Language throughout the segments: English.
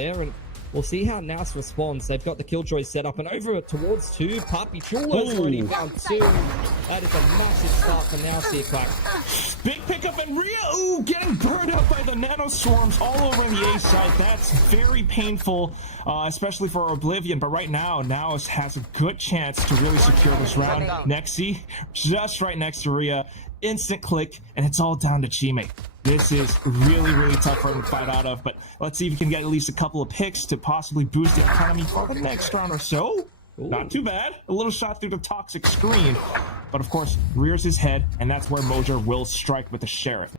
there, and we'll see how NAOS responds. They've got the Killjoy set up, and over towards 2. Papi Chulo's already found 2. That is a massive start for NAOS here, Quack. Big pickup, and Rhea, getting burned up by the nano swarms all over the A side. That's very painful, especially for Oblivion. But right now, NAOS has a good chance to really secure this round. Nexi, just right next to Rhea. Instant click, and it's all down to Chime. This is really, really tough for him to fight out of, but let's see if he can get at least a couple of picks to possibly boost the economy for the next round or so. Ooh. Not too bad. A little shot through the toxic screen, but of course, rears his head, and that's where Mojer will strike with the Sheriff.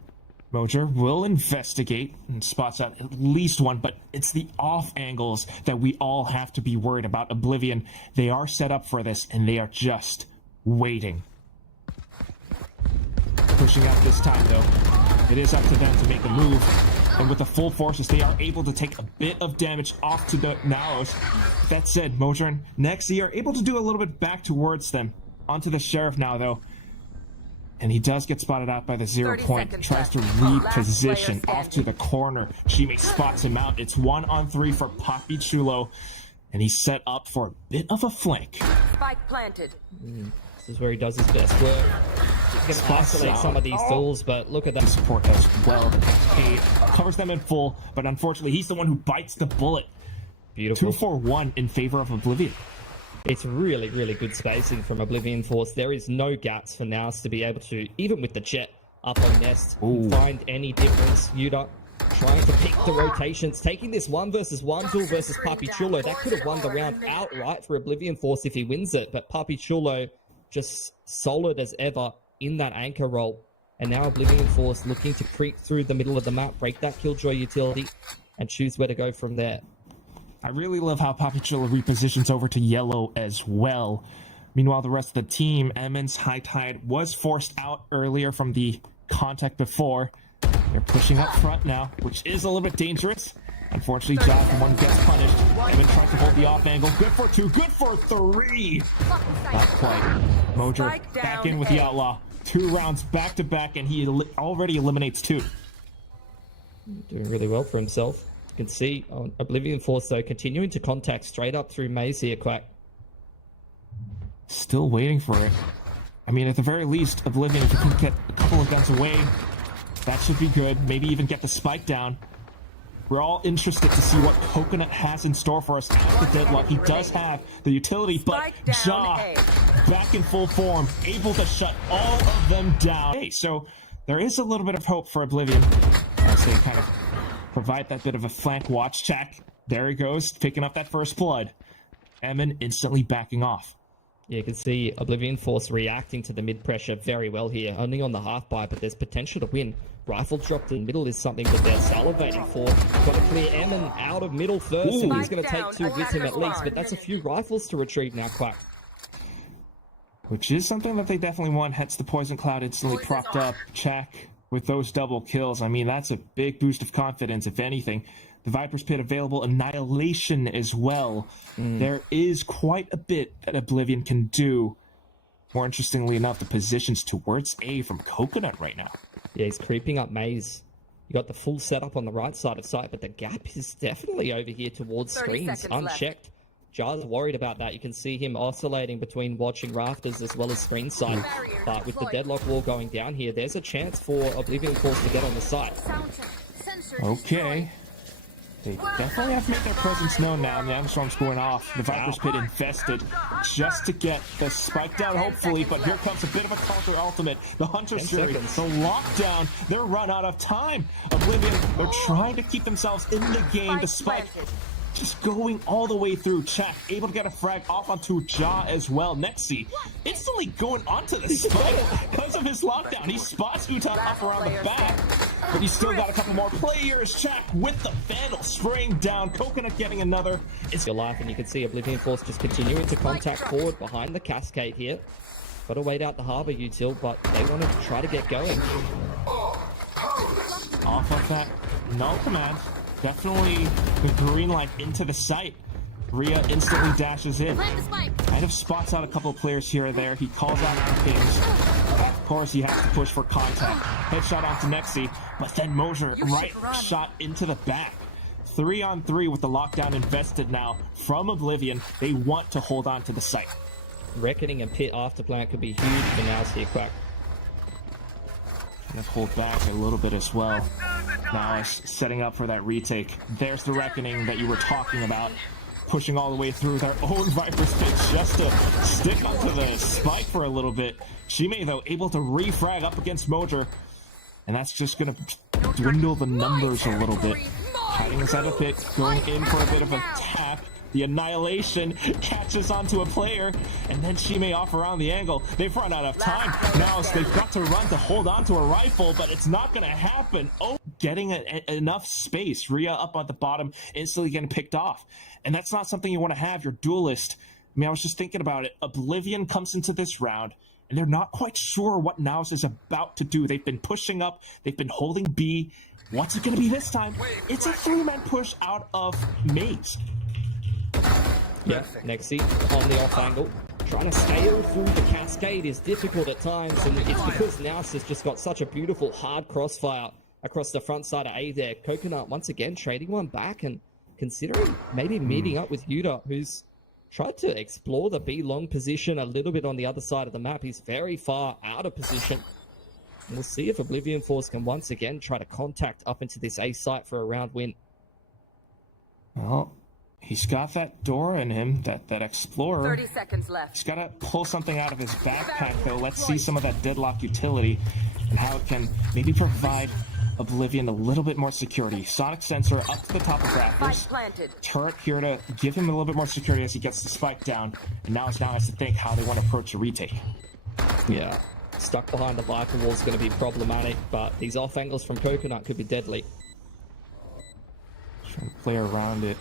Mojer will investigate and spots out at least one, but it's the off angles that we all have to be worried about. Oblivion, they are set up for this, and they are just waiting. Pushing out this time, though. It is up to them to make a move, and with the full forces, they are able to take a bit of damage off to the NAOS. That said, Mojer and Nexi are able to do a little bit back towards them. Onto the Sheriff now, though. And he does get spotted out by the 0 point. Tries to reposition off to the corner. Chime spots him out. It's 1-on-3 for Papi Chulo, and he's set up for a bit of a flank. Spike planted. This is where he does his best work. He's going to isolate some of these tools, but look at that. Support as well. Cade covers them in full, but unfortunately, he's the one who bites the bullet. Beautiful. 2-for-1 in favor of Oblivion. It's really, really good spacing from Oblivion Force. There is no gaps for NAOS to be able to, even with the jet up on Nest, find any difference. Yuta trying to pick the rotations, taking this 1-versus-1 duel versus Papi Chulo. That could have won the round outright for Oblivion Force if he wins it, but Papi Chulo just solid as ever in that anchor role. And now Oblivion Force looking to creep through the middle of the map, break that Killjoy utility, and choose where to go from there. I really love how Papi Chulo repositions over to yellow as well. Meanwhile, the rest of the team, Emmons High Tide was forced out earlier from the contact before. They're pushing up front now, which is a little bit dangerous. Unfortunately, Jonathan one gets punished. Evan tries to hold the off angle. Good for 2, good for 3. Not quite. Mojer back in with the Outlaw. 2 rounds back to back, and he already eliminates 2. Doing really well for himself. You can see on Oblivion Force, though, continuing to contact straight up through Maze here, Quack. Still waiting for it. I mean, at the very least, Oblivion, if you can get a couple of guns away, that should be good. Maybe even get the spike down. We're all interested to see what Coconut has in store for us at the deadlock. He does have the utility, but Ja back in full form, able to shut all of them down. Okay, so there is a little bit of hope for Oblivion as they kind of provide that bit of a flank watch check. There he goes, picking up that first blood. Emin instantly backing off. Yeah, you can see Oblivion Force reacting to the mid-pressure very well here. Only on the half-buy, but there's potential to win. Rifle dropped in the middle is something that they're salivating for. Got to clear Emin out of middle first, and he's going to take 2 with him at least, but that's a few rifles to retrieve now, Quack. Which is something that they definitely want. Hence the Poison Cloud instantly propped up. Check with those double kills. I mean, that's a big boost of confidence, if anything. The Viper's Pit available, Annihilation as well. There is quite a bit that Oblivion can do. More interestingly enough, the positions towards A from Coconut right now. Yeah, he's creeping up Maze. You got the full setup on the right side of site, but the gap is definitely over here towards screens, unchecked. Jar's worried about that. You can see him oscillating between watching rafters as well as screen side. But with the deadlock wall going down here, there's a chance for Oblivion Force to get on the site. Okay. They definitely have to make their presence known now, and the Amstorm's going off. The Viper's Pit invested just to get the spike down, hopefully, but here comes a bit of a counter ultimate. The Hunter's Fury, the lockdown, they're run out of time. Oblivion, they're trying to keep themselves in the game despite just going all the way through. Check, able to get a frag off onto Ja as well. Nexi instantly going onto the spike because of his lockdown. He spots Uta up around the back, but he's still got a couple more players. Check with the Vandal spraying down. Coconut getting another. It's your life, and you can see Oblivion Force just continuing to contact forward behind the Cascade here. Got to wait out the Harbor util, but they want to try to get going. Off of that null command. Definitely the green light into the site. Rhea instantly dashes in. Kind of spots out a couple of players here or there. He calls out the pings. Of course, he has to push for contact. Headshot onto Nexi, but then Mojer right shot into the back. 3-on-3 with the lockdown invested now from Oblivion. They want to hold on to the site. Reckoning and Pit after plant could be huge for NAOS here, Quack. Gonna pull back a little bit as well. NAOS setting up for that retake. There's the Reckoning that you were talking about. Pushing all the way through their own Viper's Pit just to stick onto the spike for a little bit. Shime, though, able to refrag up against Mojer. And that's just gonna dwindle the numbers a little bit. Hiding inside the pit, going in for a bit of a tap. The Annihilation catches onto a player, and then Shime off around the angle. They've run out of time. Now they've got to run to hold on to a rifle, but it's not going to happen. Oh, getting enough space. Rhea up at the bottom, instantly getting picked off. And that's not something you want to have. Your duelist. I mean, I was just thinking about it. Oblivion comes into this round, and they're not quite sure what NAOS is about to do. They've been pushing up. They've been holding B. What's it going to be this time? It's a 3-man push out of Maze. Yeah, Nexi on the off angle. Trying to scale through the cascade is difficult at times, and it's because NAOS has just got such a beautiful hard crossfire across the front side of A there. Coconut once again trading one back and considering maybe meeting up with Yuta, who's tried to explore the B long position a little bit on the other side of the map. He's very far out of position. And we'll see if Oblivion Force can once again try to contact up into this A site for a round win. Well, he's got that door in him, that Explorer. 30 seconds left. He's got to pull something out of his backpack, though. Let's see some of that deadlock utility and how it can maybe provide Oblivion a little bit more security. Sonic sensor up to the top of rafters. Turret here to give him a little bit more security as he gets the spike down. And now has to think how they want to approach a retake. Yeah, stuck behind the Viper wall is going to be problematic, but these off angles from Coconut could be deadly. Trying to play around it.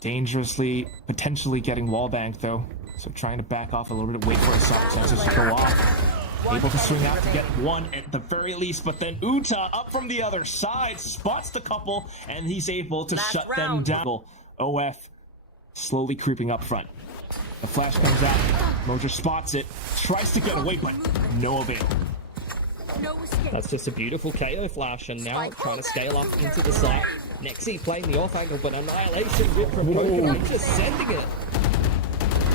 Dangerously, potentially getting wallbanged, though. So trying to back off a little bit, wait for his Sonic sensors to go off. Able to swing out to get one at the very least, but then Uta up from the other side, spots the couple, and he's able to shut them down. OF slowly creeping up front. The flash comes out, Mojer spots it, tries to get away, but no avail. That's just a beautiful KO flash, and now trying to scale up into the site. Nexi playing the off angle, but Annihilation rip from Coconut, just sending it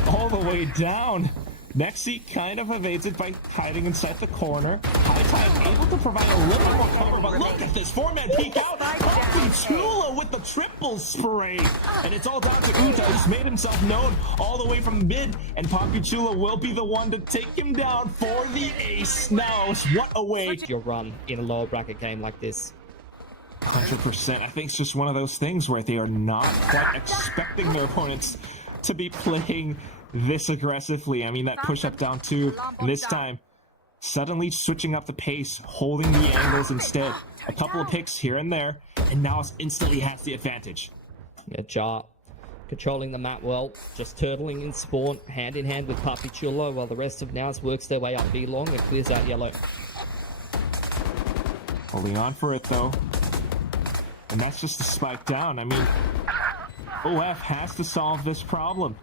all the way down. Nexi kind of evades it by hiding inside the corner. High Tide able to provide a little bit more cover, but look at this 4-man peek out. Poppy Chula with the triple spray. And it's all down to Uta. He's made himself known all the way from mid, and Poppy Chula will be the one to take him down for the ace. Now, what a way. Your run in a lower bracket game like this. 100%. I think it's just one of those things where they are not quite expecting their opponents to be playing this aggressively. I mean, that push-up down two, and this time, suddenly switching up the pace, holding the angles instead. A couple of picks here and there, and NAOS instantly has the advantage. Yeah, Jar controlling the map well, just turtling in spawn, hand in hand with Papi Chulo, while the rest of NAOS works their way up B long and clears out yellow. Holding on for it, though. And that's just the spike down. I mean, OF has to solve this problem.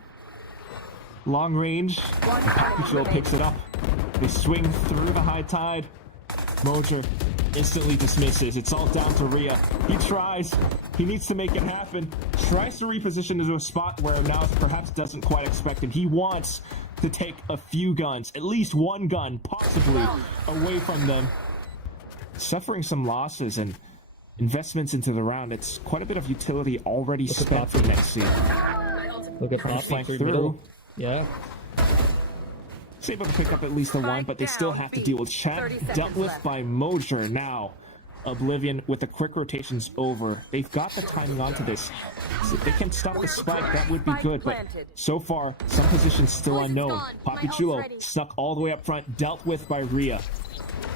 Long range, and Papi picks it up. They swing through the high tide. Mojer instantly dismisses. It's all down to Rhea. He tries. He needs to make it happen. Tries to reposition into a spot where NAOS perhaps doesn't quite expect him. He wants to take a few guns, at least one gun, possibly, away from them. Suffering some losses and investments into the round. It's quite a bit of utility already spent for next season. Look at Papi through middle. Yeah. He's able to pick up at least the one, but they still have to deal with chat. Dealt with by Mojer now. Oblivion with the quick rotations over. They've got the timing onto this. So if they can stop the spike, that would be good, but so far, some positions still unknown. Papi Chulo snuck all the way up front, dealt with by Rhea.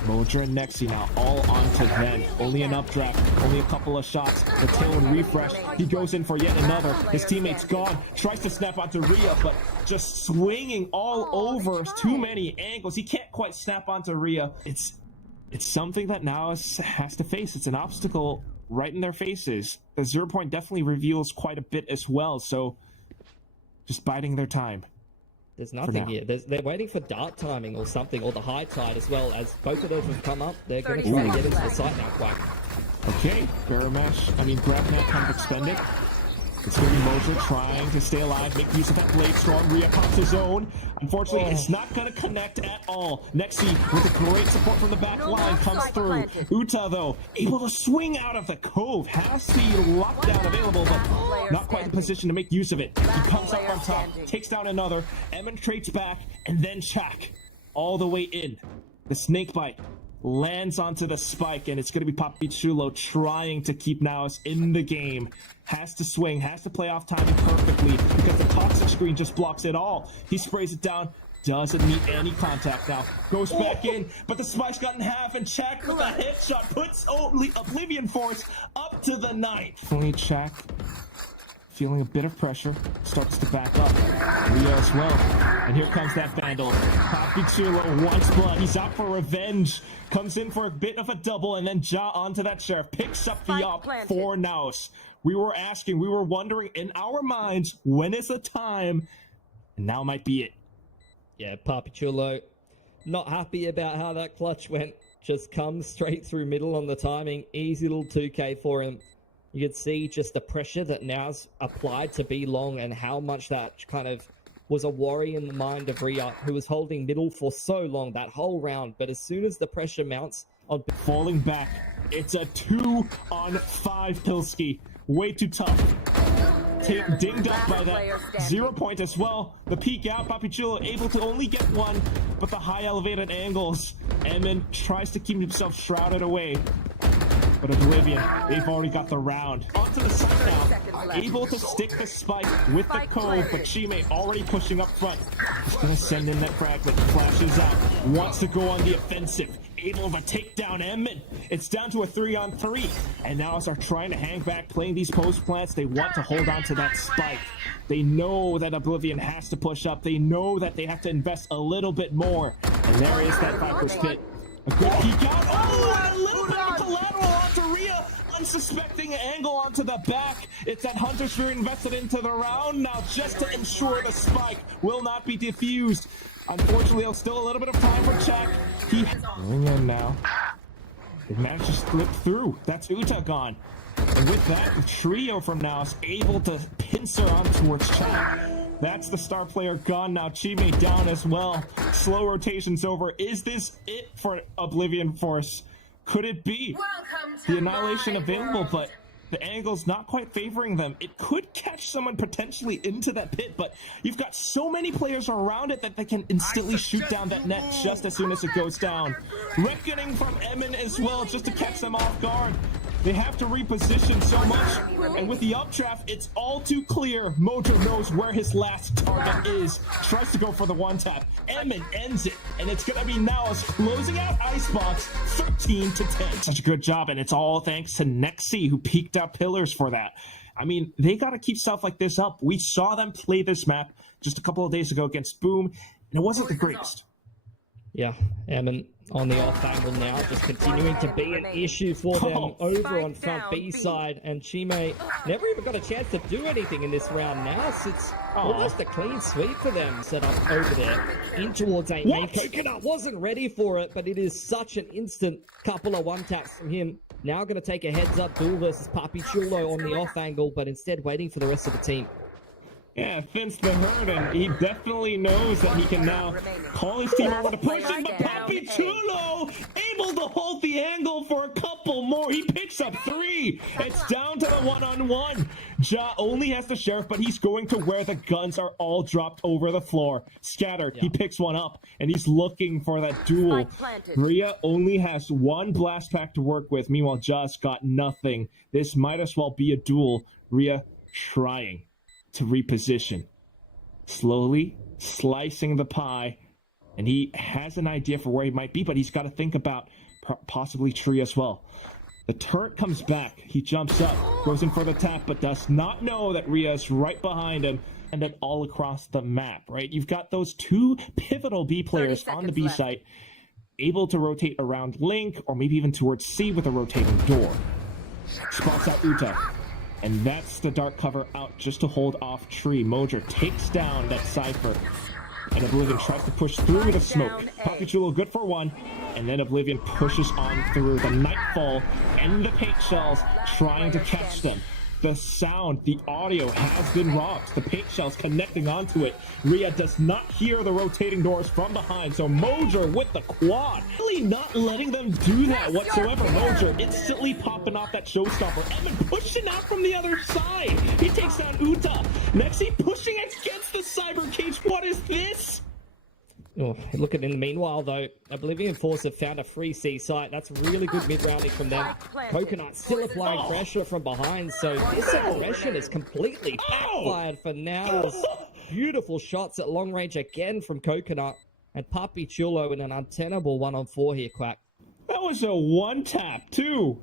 Mojer and Nexi now all onto them. Only an updraft, only a couple of shots. The tailwind refresh. He goes in for yet another. His teammate's gone. Tries to snap onto Rhea, but just swinging all over. Too many angles. He can't quite snap onto Rhea. It's something that NAOS has to face. It's an obstacle right in their faces. The 0 point definitely reveals quite a bit as well, so just biding their time. There's nothing here. They're waiting for dart timing or something, or the high tide as well. As both of those have come up, they're going to try to get into the site now, Quack. Okay, Grab Net kind of expended. It's going to be Moser trying to stay alive, make use of that Blade Storm. Rhea pops his own. Unfortunately, it's not going to connect at all. Nexi, with a great support from the back line, comes through. Uta, though, able to swing out of the cove. Has the lockdown available, but not quite in position to make use of it. He comes up on top, takes down another. Emin trades back, and then Chak all the way in. The snake bite lands onto the spike, and it's going to be Papi Chulo trying to keep NAOS in the game. Has to swing, has to play off timing perfectly because the toxic screen just blocks it all. He sprays it down, doesn't meet any contact now. Goes back in, but the spike's got in half, and Chak with a headshot puts Oblivion Force up to the 9th. Finally, Chak, feeling a bit of pressure, starts to back up. Rhea as well. And here comes that Vandal. Papi Chulo wants blood. He's out for revenge. Comes in for a bit of a double, and then Ja onto that Sheriff. Picks up the op for NAOS. We were wondering in our minds, when is the time? And now might be it. Yeah, Papi Chulo, not happy about how that clutch went. Just comes straight through middle on the timing. Easy little 2K for him. You could see just the pressure that NAOS applied to B long and how much that kind of was a worry in the mind of Rhea, who was holding middle for so long that whole round. But as soon as the pressure mounts on falling back, it's a 2-on-5 Pilski. Way too tough. Dinged up by that 0 point as well. The peek out, Papi Chulo able to only get one, but the high elevated angles. Emin tries to keep himself shrouded away. But Oblivion, they've already got the round. Onto the side now, able to stick the spike with the cove, but Chime already pushing up front. He's gonna send in that fragment, flashes out, wants to go on the offensive, able to take down Emin. It's down to a 3-on-3, and NAOS are trying to hang back, playing these post plants. They want to hold on to that spike. They know that Oblivion has to push up. They know that they have to invest a little bit more. And there is that Viper's Pit. A good peek out. Oh, a little bit of collateral onto Rhea. Unsuspecting angle onto the back. It's that Hunter Sphere invested into the round now just to ensure the spike will not be diffused. Unfortunately, there's still a little bit of time for Chak. Going in now. They managed to slip through. That's Uta gone. And with that, the trio from NAOS able to pincer on towards Chak. That's the star player gone now. Chime down as well. Slow rotations over. Is this it for Oblivion Force? Could it be? The Annihilation available, but the angle's not quite favoring them. It could catch someone potentially into that pit, but you've got so many players around it that they can instantly shoot down that net just as soon as it goes down. Reckoning from Emin as well, just to catch them off guard. They have to reposition so much, and with the updraft, it's all too clear. Mojo knows where his last target is. Tries to go for the one tap. Emin ends it, and it's gonna be NAOS closing out Icebox 13-10. Such a good job, and it's all thanks to Nexi, who peeked out pillars for that. I mean, they gotta keep stuff like this up. We saw them play this map just a couple of days ago against Boom, and it wasn't the greatest. Yeah, Emin on the off angle now, just continuing to be an issue for them over on front B side, and Chime never even got a chance to do anything in this round. Now it's almost a clean sweep for them set up over there in towards 8 main. Coconut wasn't ready for it, but it is such an instant couple of one taps from him. Now going to take a heads up duel versus Papi Chulo on the off angle, but instead waiting for the rest of the team. Yeah, Vince the Herd, and he definitely knows that he can now call his team over to push him, but Papi Chulo able to hold the angle for a couple more. He picks up 3. It's down to the 1-on-1. Ja only has the Sheriff, but he's going to where the guns are all dropped over the floor. Scattered. Yeah. He picks one up, and he's looking for that duel. Rhea only has 1 blast pack to work with. Meanwhile, Ja's got nothing. This might as well be a duel. Rhea trying to reposition, slowly slicing the pie, and he has an idea for where he might be, but he's got to think about possibly tree as well. The turret comes back, he jumps up, goes in for the tap, but does not know that Rhea is right behind him, and then all across the map, right? You've got those 2 pivotal B players on the B site, able to rotate around Link, or maybe even towards C with a rotating door. Spots out Uta. And that's the dark cover out just to hold off Tree. Mojer takes down that Cypher. And Oblivion tries to push through the smoke. Papichulo good for one. And then Oblivion pushes on through the Nightfall and the paint shells, trying to catch them. The sound, the audio has been rocked. The paint shells connecting onto it. Rhea does not hear the rotating doors from behind, so Mojer with the quad. Really not letting them do that whatsoever. Mojer instantly popping off that showstopper. Evan pushing out from the other side. He takes down Uta. Nexi pushing against the cyber cage. What is this? Oh, look at in the meanwhile though, Oblivion Force have found a free C site. That's really good mid-rounding from them. Coconut still applying pressure from behind, so this aggression is completely backfired for NAOS. Beautiful shots at long range again from Coconut, and Papichulo in an untenable 1-on-4 here, Quack. That was a one-tap too.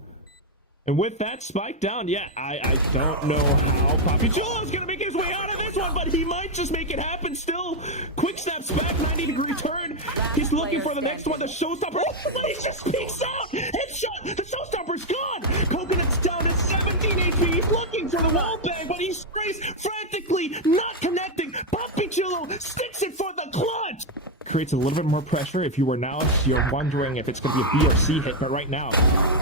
And with that spike down, yeah, I don't know how Papichulo is going to make his way out of this one, but he might just make it happen still. Quick snaps back, 90-degree turn. He's looking for the next one, the showstopper. Oh, he just peeks out. Headshot. The showstopper's gone. Coconut's down to 17 HP. He's looking for the wall bang, but he sprays frantically, not connecting. Papichulo sticks it for the clutch. Creates a little bit more pressure. If you were now, you're wondering if it's going to be a B or C hit, but right now,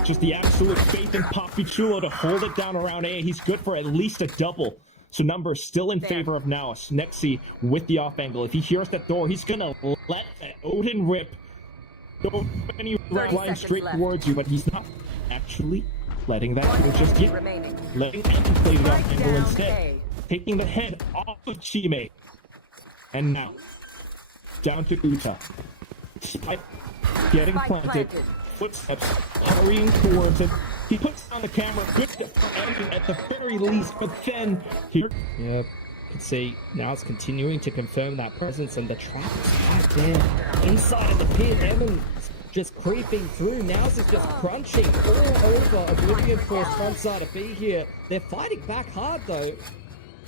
just the absolute faith in Papichulo to hold it down around A. He's good for at least a double. So numbers still in favor of NAOS. Nexi with the off angle. If he hears that door, he's going to let that Odin rip. Don't any line straight towards you, but he's not actually letting that go just yet. Letting Evan play the off angle instead. Taking the head off of Chime. And now, down to Uta. Spike getting planted. Footsteps hurrying towards it. He puts on the camera. Good at the very least, but then here. Yep. You can see now it's continuing to confirm that presence, and the trap is right there inside of the pit. Evan just creeping through. NAOS is just crunching all over Oblivion Force front side of B here. They're fighting back hard though.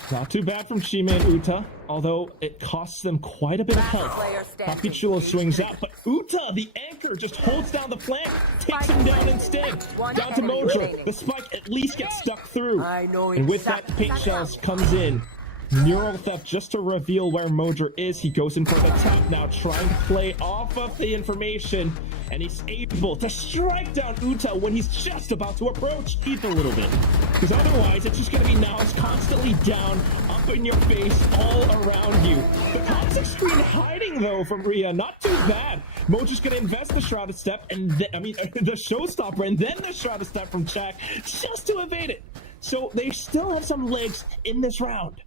Not too bad from Chime and Uta, although it costs them quite a bit of health. Papichulo swings out, but Uta, the anchor, just holds down the flank, takes him down instead. Down to Mojo. The spike at least gets stuck through. And with that, the paint shells comes in. Neural Theft just to reveal where Mojer is. He goes in for the tap now, trying to play off of the information, and he's able to strike down Uta when he's just about to approach Keith a little bit. Because otherwise, it's just going to be NAOS constantly down, up in your face, all around you. The toxic screen hiding, though, from Rhea, not too bad. Mojer's going to invest the Shrouded Step, and the Showstopper, and then the Shrouded Step from Chak, just to evade it. So they still have some legs in this round.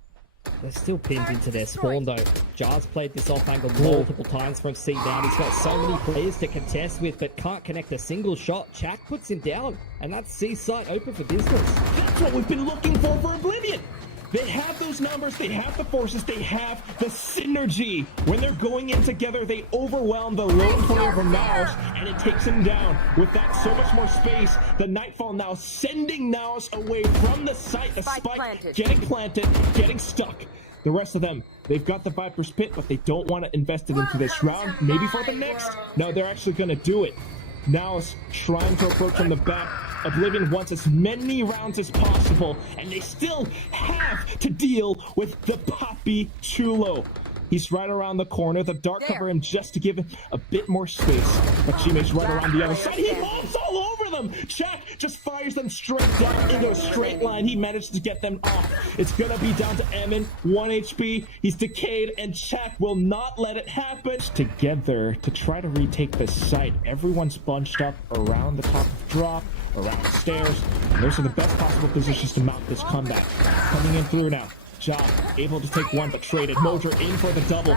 They're still pinned into their spawn though. Jar's played this off angle multiple times from C down. He's got so many players to contest with, but can't connect a single shot. Chak puts him down, and that's C site open for business. That's what we've been looking for Oblivion. They have those numbers, they have the forces, they have the synergy. When they're going in together, they overwhelm the lone player from NAOS, and it takes him down. With that, so much more space. The Nightfall now sending NAOS away from the site. The spike getting planted, getting stuck. The rest of them, they've got the Viper's Pit, but they don't want to invest it into this round. Maybe for the next. No, they're actually going to do it. NAOS trying to approach from the back. Oblivion wants as many rounds as possible, and they still have to deal with the Papichulo. He's right around the corner. The dark cover him just to give him a bit more space. But Chime's right around the other side. He mobs all over them. Chak just fires them straight down into a straight line. He managed to get them off. It's going to be down to Emin. 1 HP. He's decayed, and Chak will not let it happen. Together to try to retake this site. Everyone's bunched up around the top of drop, around the stairs. And those are the best possible positions to mount this comeback. Coming in through now. Ja able to take one, but traded. Mojer in for the double.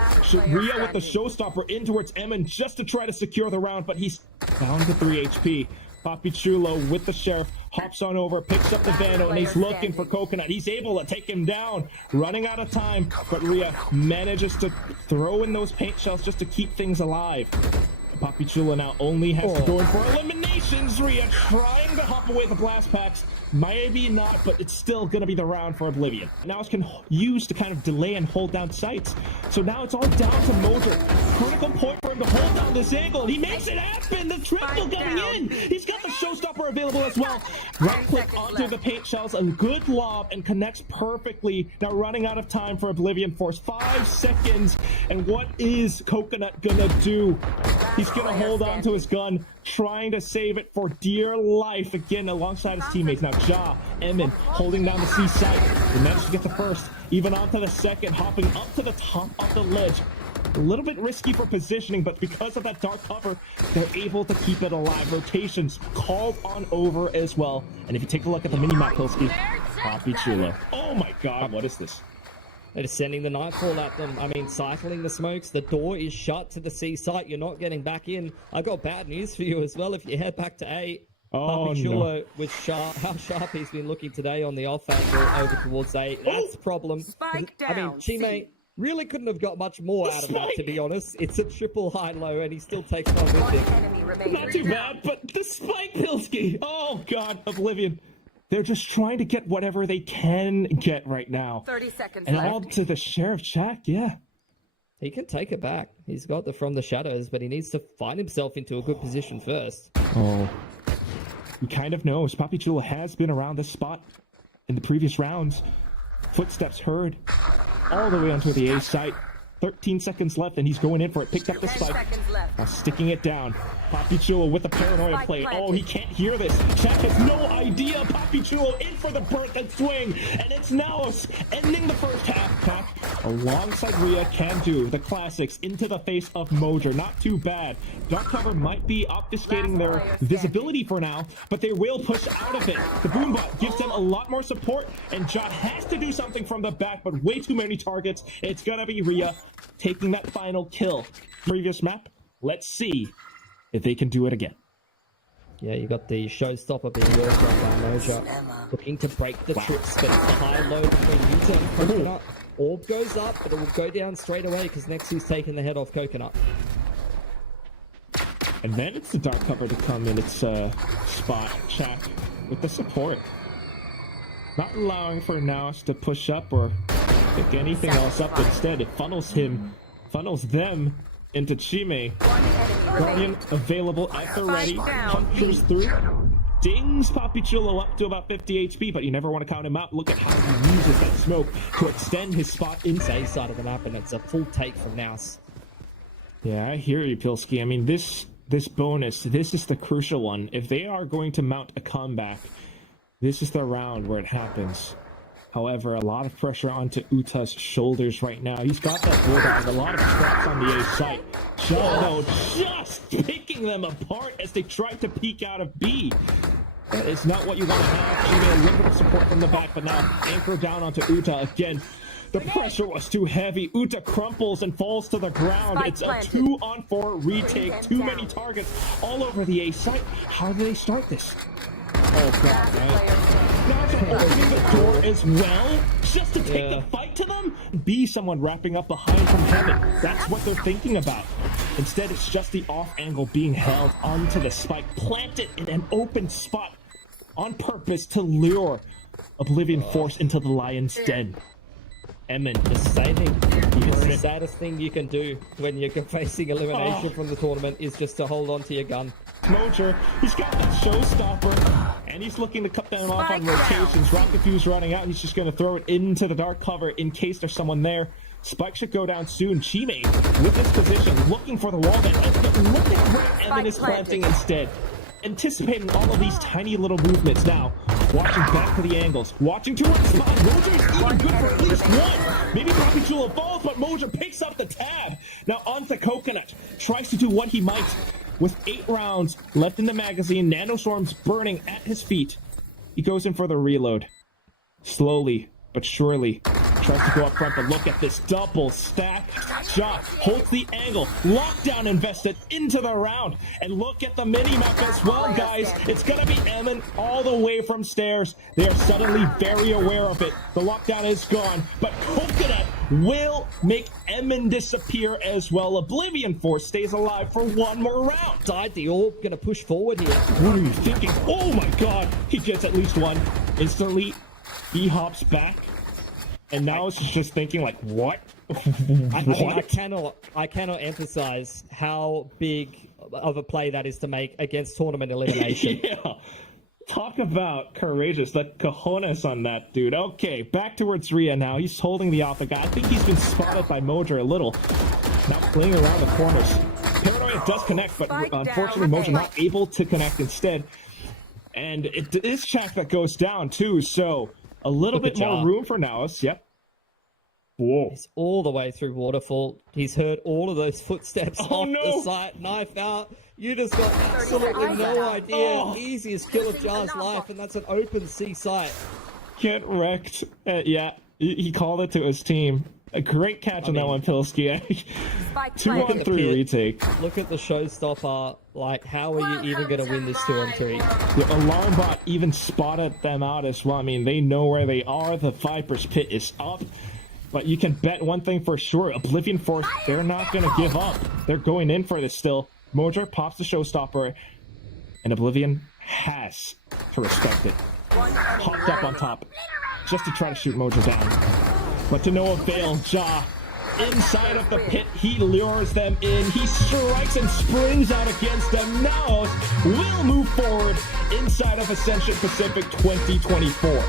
Rhea with the showstopper in towards Emin just to try to secure the round, but he's down to 3 HP. Papichulo with the Sheriff hops on over, picks up the Vandal, and he's looking for Coconut. He's able to take him down, running out of time, but Rhea manages to throw in those paint shells just to keep things alive. Papichulo now only has to go in for elimination. rotations. Rhea trying to hop away the blast packs. Maybe not, but it's still going to be the round for Oblivion. NAOS can use to kind of delay and hold down sites. So now it's all down to Mojo. Critical point for him to hold down this angle, and he makes it happen. The triple coming in. He's got the showstopper available as well. Right click onto the paint shells, a good lob, and connects perfectly. Now running out of time for Oblivion Force. 5 seconds, and what is Coconut gonna do? He's gonna hold on to his gun, trying to save it for dear life. Again, alongside his teammates. Now, Ja, Emin, holding down the C site. He managed to get the first, even onto the second, hopping up to the top of the ledge. A little bit risky for positioning, but because of that dark cover, they're able to keep it alive. Rotations called on over as well. And if you take a look at the mini-map, Pilsky, Poppy Chulo. Oh my god, what is this? They're just sending the nightfall at them. I mean, cycling the smokes. The door is shut to the C site. You're not getting back in. I got bad news for you as well. If you head back to A, Papi Chulo with how sharp he's been looking today on the off angle over towards A. That's a problem. Spike down. I mean, Chime really couldn't have got much more out of that, to be honest. It's a triple high-low, and he still takes one with him. Not too bad, but the spike, Pilsky. Oh god, Oblivion. They're just trying to get whatever they can get right now. 30 seconds and left. all to the Sheriff Jack, yeah. He can take it back. He's got the from the shadows, but he needs to find himself into a good position first. Oh. He kind of knows. Poppy Chulo has been around this spot in the previous rounds. Footsteps heard all the way onto the A site. 13 seconds left, and he's going in for it. Picked up the 10 spike. seconds left. Now sticking it down. Poppy Chulo with the paranoia Spike play. planted. Oh, he can't hear this. Jack has no idea. Poppy Chulo in for the birth and swing. And it's NAOS ending the first half pack. Alongside Rhea can do the classics into the face of Mojo. Not too bad. Dark cover might be obfuscating their visibility for now, but they will push out of it. The Boombot gives them a lot more support, and Ja has to do something from the back, but way too many targets. It's gonna be Rhea taking that final kill. Previous map, let's see if they can do it again. Yeah, you got the showstopper being worked on by Mojo. Looking to break the trips, but it's the high-low between Utah and Coconut. Orb goes up, but it will go down straight away because Nexu's taking the head off Coconut. And then it's the dark cover to come in its spot, Jack, with the support. Not allowing for NAOS to push up or pick anything else up. Instead, it funnels them into Chime. Guardian available at the ready. Punches through. Dings Poppy Chulo up to about 50 HP, but you never want to count him out. Look at how he uses that smoke to extend his spot inside Side of the map, and it's a full take from NAOS. Yeah, I hear you, Pilsky. I mean, this bonus, this is the crucial one. If they are going to mount a comeback, this is the round where it happens. However, a lot of pressure onto Uta's shoulders right now. He's got that bulldog, a lot of traps on the A site. Though, just picking them apart as they try to peek out of B. That is not what you want to have. She made a little bit of support from the back, but now anchor down onto Uta again. The pressure was too heavy. Uta crumples and falls to the ground. It's a 2-on-4 retake. Too many targets all over the A site. How do they start this? Oh god, right? Now they're opening the door as well, just to take the fight to them? Be someone wrapping up behind from heaven. That's what they're thinking about. Instead, it's just the off angle being held onto the spike, planted in an open spot on purpose to lure Oblivion Force into the lion's den. Emin, just saving. The saddest thing you can do when you're facing elimination from the tournament is just to hold on to your gun. Mojo, he's got that showstopper, and he's looking to cut down off on rotations. Rocket Fuse running out, he's just going to throw it into the dark cover in case there's someone there. Spike should go down soon. Chime with this position, looking for the wall. Look at where Emin is planting instead. Anticipating all of these tiny little movements now. Watching back to the angles. Watching towards the spot. Mojo's even good for at least one. Maybe Poppy Chulo falls, but Mojo picks up the tab. Now onto Coconut. Tries to do what he might. With 8 rounds left in the magazine, nanoswarms burning at his feet. He goes in for the reload. Slowly but surely tries to go up front, but look at this double stack. Ja holds the angle, lockdown invested into the round, and look at the mini-map as well, guys. It's gonna be Emin all the way from stairs. They are suddenly very aware of it. The lockdown is gone, but Coconut will make Emin disappear as well. Oblivion Force stays alive for one more round. Died the orb, gonna push forward here. What are you thinking? Oh my god, he gets at least one. Instantly, he hops back. And now it's just thinking like, what? I mean, I cannot emphasize how big of a play that is to make against tournament elimination. Yeah. Talk about courageous. The cojones on that dude. Okay, back towards Rhea now. He's holding the alpha guy. I think he's been spotted by Mojo a little. Now playing around the corners. Paranoia does connect, but unfortunately Mojo not able to connect instead. And it is Chak that goes down too, so a little bit more room for NAOS. Yep. Whoa. He's all the way through Waterfall. He's heard all of those footsteps off the site. Knife out. You just got absolutely no idea. Easiest kill of Jar's life, and that's an open C site. Get wrecked. Yeah, he called it to his team. A great catch on that one, Pilsky. 2-on-3 retake. Look at the showstopper. Like, how are you even going to win this 2-on-3? The alarm bot even spotted them out as well. I mean, they know where they are. The Viper's pit is up. But you can bet one thing for sure. Oblivion Force, they're not going to give up. They're going in for this still. Mojo pops the showstopper. And Oblivion has to respect it. Hopped up on top. Just to try to shoot Mojo down. But to no avail, Ja, inside of the pit, he lures them in. He strikes and springs out against them. NAOS will move forward inside of Ascension Pacific 2024.